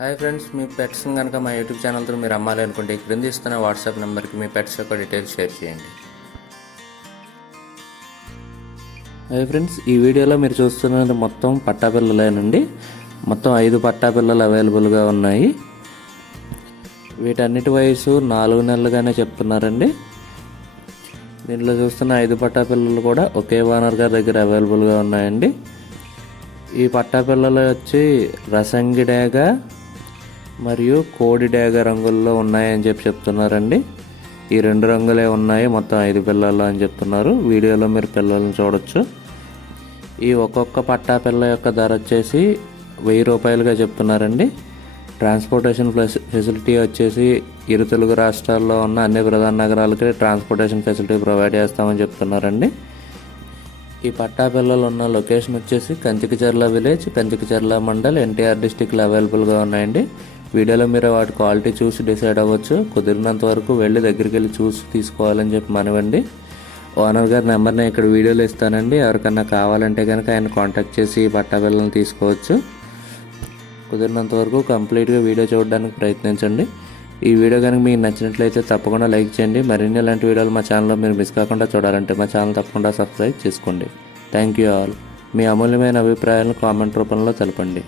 Hi friends, మీ పెట్స్ని కనుక మా YouTube ఛానల్తో మీరు అమ్మాలి అనుకుంటే క్రింద ఇస్తున్న వాట్సాప్ నెంబర్కి మీ పెట్స్ యొక్క డీటెయిల్స్ షేర్ చేయండి. హాయ్ ఫ్రెండ్స్, ఈ వీడియోలో మీరు చూస్తున్నది మొత్తం పట్టా పిల్లలేనండి. మొత్తం 5 పట్టా పిల్లలు అవైలబుల్గా ఉన్నాయి. వీటన్నిటి వయసు 4 నెలలుగానే చెప్తున్నారండి. దీంట్లో చూస్తున్న 5 పట్టా పిల్లలు కూడా ఒకే ఓనర్ గారి దగ్గర అవైలబుల్గా ఉన్నాయండి. ఈ పట్టా పిల్లలు వచ్చి రసంగి డేగ మరియు కోడి డేగ రంగుల్లో ఉన్నాయని చెప్తున్నారండి. ఈ 2 రంగులే ఉన్నాయి, మొత్తం 5 పిల్లలు అని చెప్తున్నారు. వీడియోలో మీరు పిల్లలను చూడొచ్చు. ఈ ఒక్కొక్క పట్టా పిల్ల యొక్క ధర వచ్చేసి 1000 రూపాయలుగా చెప్తున్నారండి. ట్రాన్స్పోర్టేషన్ ఫెసిలిటీ వచ్చేసి ఇరు తెలుగు రాష్ట్రాల్లో ఉన్న అన్ని ప్రధాన నగరాలకి ట్రాన్స్పోర్టేషన్ ఫెసిలిటీ ప్రొవైడ్ చేస్తామని చెప్తున్నారండి. ఈ పట్టా పిల్లలు ఉన్న లొకేషన్ వచ్చేసి కంచికచర్ల విలేజ్, కంచికచర్ల మండల్, ఎన్టీఆర్ డిస్టిక్లో అవైలబుల్గా ఉన్నాయండి. వీడియోలో మీరు వాటి క్వాలిటీ చూసి డిసైడ్ అవ్వచ్చు. కుదిరినంత వరకు వెళ్ళి దగ్గరికి వెళ్ళి చూసి తీసుకోవాలని చెప్పి మనవండి. ఓనర్ గారి నెంబర్ని ఇక్కడ వీడియోలో ఇస్తానండి. ఎవరికన్నా కావాలంటే కనుక ఆయన కాంటాక్ట్ చేసి పట్టా పిల్లలను తీసుకోవచ్చు. కుదిరినంత వరకు కంప్లీట్గా వీడియో చూడడానికి ప్రయత్నించండి. ఈ వీడియో కనుక మీకు నచ్చినట్లయితే తప్పకుండా లైక్ చేయండి. మరిన్ని ఇలాంటి వీడియోలు మా ఛానల్లో మీరు మిస్ కాకుండా చూడాలంటే మా ఛానల్ తప్పకుండా సబ్స్క్రైబ్ చేసుకోండి. Thank you all. మీ అమూల్యమైన అభిప్రాయాలను కామెంట్ రూపంలో తెలపండి.